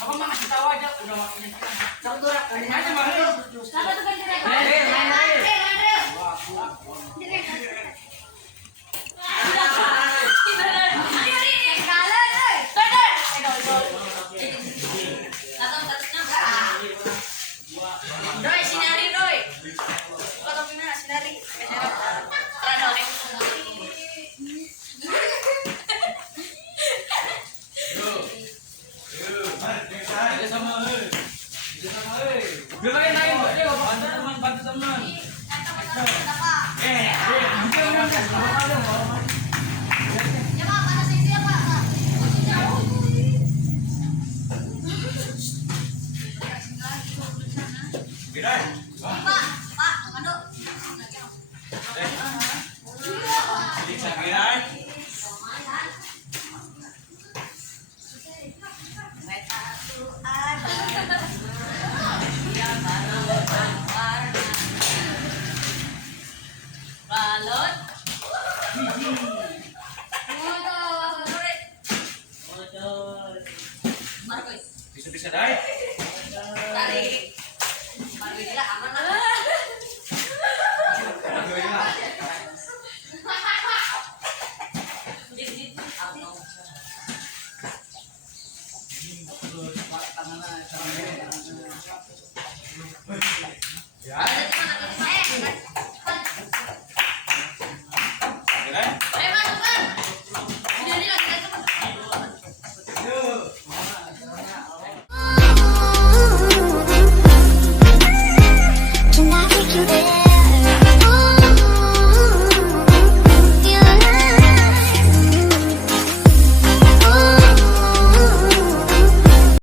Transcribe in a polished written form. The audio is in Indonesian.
Apa mah masih tahu aja udah waktunya. Aja mah. Siapa tuh ganti rekor? Doi, sinari doi. Kalau pina sinari. Bantu teman. Balot. Bisa-bisa dai. Tarik. Baru gila aman lah.